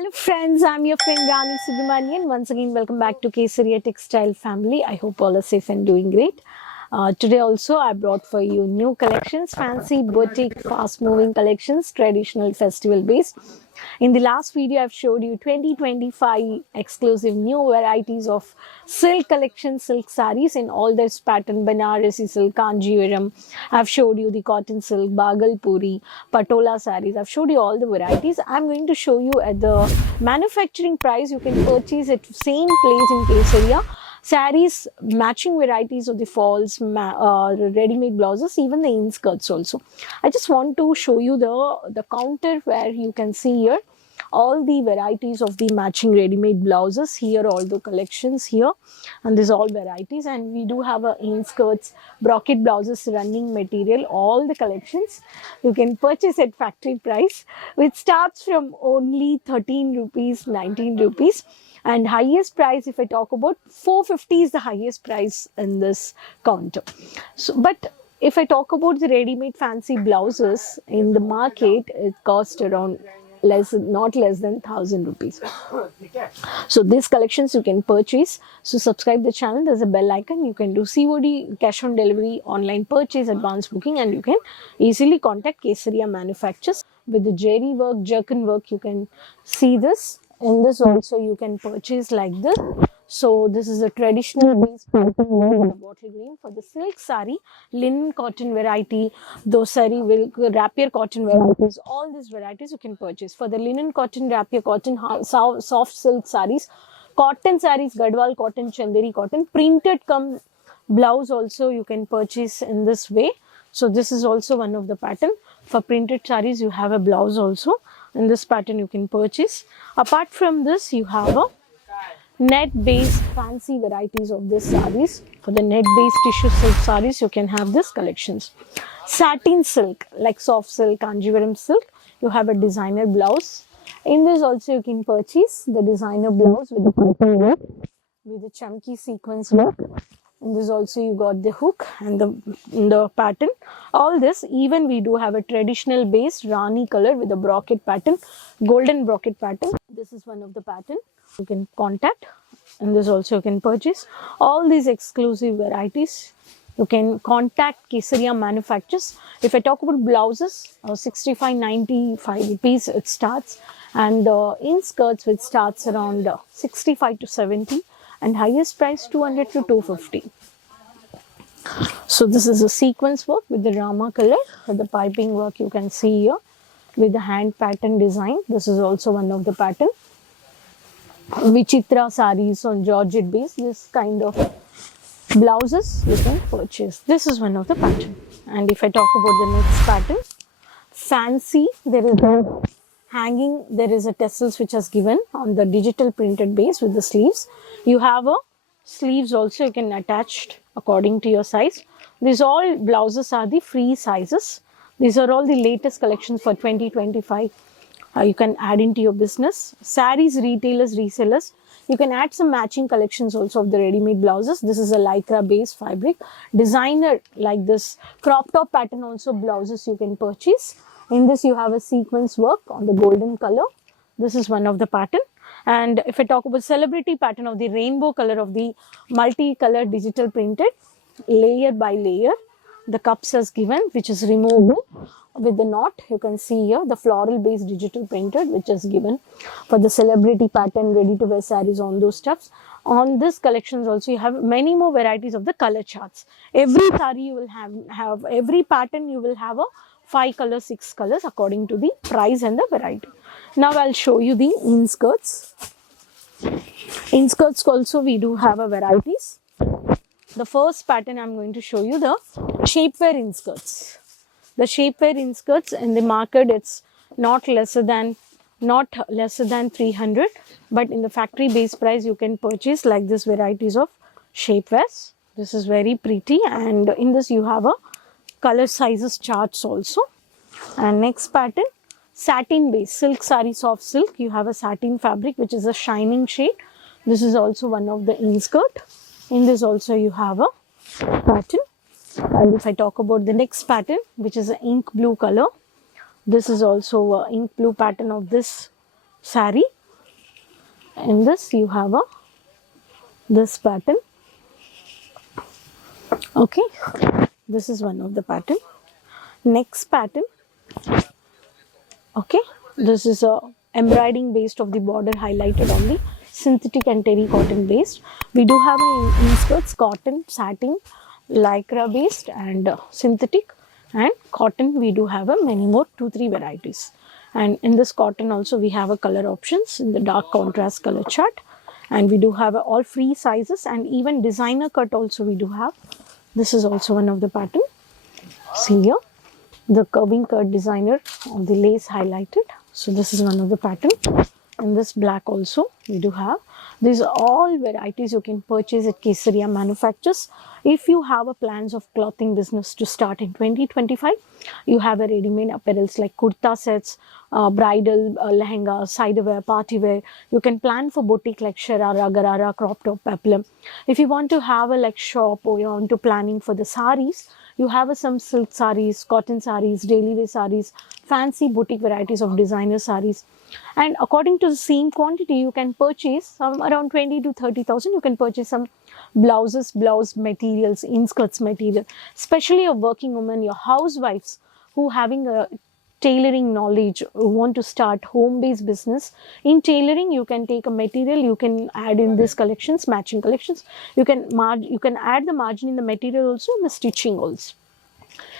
Hello friends, I'm your friend Rani Subramanian. Once again, welcome back to Kesaria Textile family. I hope all are safe and doing great. Today also I brought for you new collections, fancy boutique, fast moving collections, traditional festival based. In the last video I've showed you 2025 exclusive new varieties of silk collection, silk saris in all this pattern, Banarasi silk, Kanjivaram. I've showed you the cotton silk, Bagalpuri, Patola saris. I've showed you all the varieties. I'm going to show you at the manufacturing price. You can purchase at same place in Kesaria saris, matching varieties of the falls, ready-made blouses, even the inskirts also. I just want to show you the counter where you can see here all the varieties of the matching ready-made blouses here, all the collections here, and these all varieties. And we do have a inskirts, brocade blouses, running material, all the collections you can purchase at factory price, which starts from only 13 rupees, 19 rupees. And highest price, if I talk about 450 is the highest price in this counter. So, but if I talk about the ready-made fancy blouses in the market, it costs around not less than 1,000 rupees. So these collections you can purchase. So subscribe the channel. There's a bell icon. You can do COD, cash on delivery, online purchase, advance booking, and you can easily contact Kesaria manufacturers with the jerry work, jerkin work. You can see this. In this also you can purchase like this. So this is a traditional base pattern with a bottle green for the silk sari, linen cotton variety, dosari, rapier cotton varieties. All these varieties you can purchase. For the linen cotton, rapier cotton, soft silk saris, cotton saris, Gadwal cotton, Chanderi cotton, printed come blouse also you can purchase in this way. So this is also one of the pattern. For printed saris you have a blouse also. In this pattern you can purchase. Apart from this, you have a net based fancy varieties of this saris. For the net based tissue silk saris, you can have this collections. Satin silk, like soft silk, Kanjivaram silk, you have a designer blouse. In this also you can purchase the designer blouse with the piping work, with the chunky sequence work. In this also you got the hook and the pattern. All this, even we do have a traditional base Rani color with a brocade pattern, golden brocade pattern. This is one of the pattern you can contact. And this also you can purchase. All these exclusive varieties you can contact Kesaria manufacturers. If I talk about blouses, 65-95 rupees it starts, and in skirts which starts around 65 to 70. And highest price 200 to 250. So this is a sequence work with the Rama color. For the piping work you can see here with the hand pattern design. This is also one of the pattern. Vichitra saris on Georgette base. This kind of blouses you can purchase. This is one of the pattern. And if I talk about the next pattern, fancy, there is a hanging, there is a tassels which is given on the digital printed base with the sleeves. You have a sleeves also you can attach according to your size. These all blouses are the free sizes. These are all the latest collections for 2025. You can add into your business. Saris, retailers, resellers. You can add some matching collections also of the ready-made blouses. This is a lycra base fabric. Designer like this crop top pattern also blouses you can purchase. In this you have a sequence work on the golden color. This is one of the pattern. And if I talk about celebrity pattern of the rainbow color of the multi-color digital printed, layer by layer, the cups is given, which is removable with the knot. You can see here the floral based digital printed, which is given for the celebrity pattern, ready to wear saris on those stuffs. On this collections also you have many more varieties of the color charts. Every sari you will have every pattern you will have a 5 colors, 6 colors according to the price and the variety. Now I'll show you the inskirts. Inskirts also we do have a varieties. The first pattern I'm going to show you the shapewear inskirts. The shapewear inskirts in the market it's not lesser than 300, but in the factory base price you can purchase like this varieties of shapewears. This is very pretty, and in this you have a color sizes charts also. And next pattern, satin base silk sari, soft silk. You have a satin fabric which is a shining shade. This is also one of the inskirt. In this also you have a pattern. And if I talk about the next pattern, which is an ink blue color, this is also a ink blue pattern of this sari. in this you have this pattern. Okay, this is one of the pattern. Next pattern, okay, this is a embroidering based of the border highlighted on the synthetic and terry cotton based. We do have in skirts cotton, satin, lycra based and synthetic, and cotton we do have many more 2-3 varieties. And in this cotton also we have a color options in the dark contrast color chart, and we do have all free sizes, and even designer cut also we do have. This is also one of the pattern. See here, the curving cut designer of the lace highlighted. So this is one of the pattern. In this black also we do have. These are all varieties you can purchase at Kesaria Manufactures. If you have a plans of clothing business to start in 2025, you have a ready-made apparels like kurta sets, bridal lehenga, side wear, party wear. You can plan for boutique like sharara, garara, crop top, peplum. If you want to have a like shop, or you want to planning for the saris, you have some silk saris, cotton saris, daily wear saris, fancy boutique varieties of designer saris. And according to the same quantity, you can purchase some around 20 to 30,000. You can purchase some blouses, blouse materials, inskirts material. Especially your working women, your housewives who having a tailoring knowledge, who want to start home-based business. In tailoring, you can take a material, you can add in this collections, matching collections. You can add the margin in the material also, in the stitching also.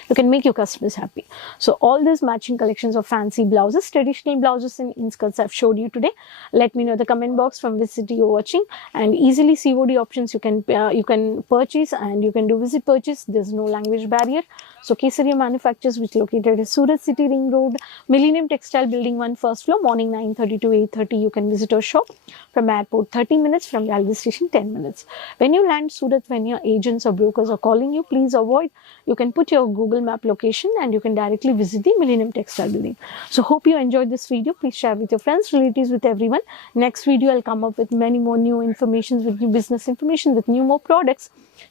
You can make your customers happy. So all these matching collections of fancy blouses, traditional blouses and inskirts I've showed you today. Let me know in the comment box from which city you're watching, and easily COD options you can purchase, and you can do visit purchase. There's no language barrier. So Kesaria Manufactures, which is located at Surat City Ring Road, Millennium Textile Building 1, first floor, morning 9:30 to 8:30. You can visit our shop. From airport 30 minutes, from railway station 10 minutes. When you land Surat, when your agents or brokers are calling you, please avoid. You can put your Google Map location and you can directly visit the Millennium Textile Building. So hope you enjoyed this video. Please share with your friends, relatives, with everyone. Next video I'll come up with many more new information, with new business information, with new more products.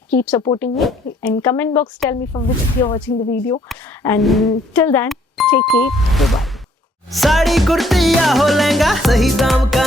Keep supporting me. In comment box tell me from which city you're watching the video, and till then take care. Bye bye. Sari kurti या हो लहंगा, सही दाम का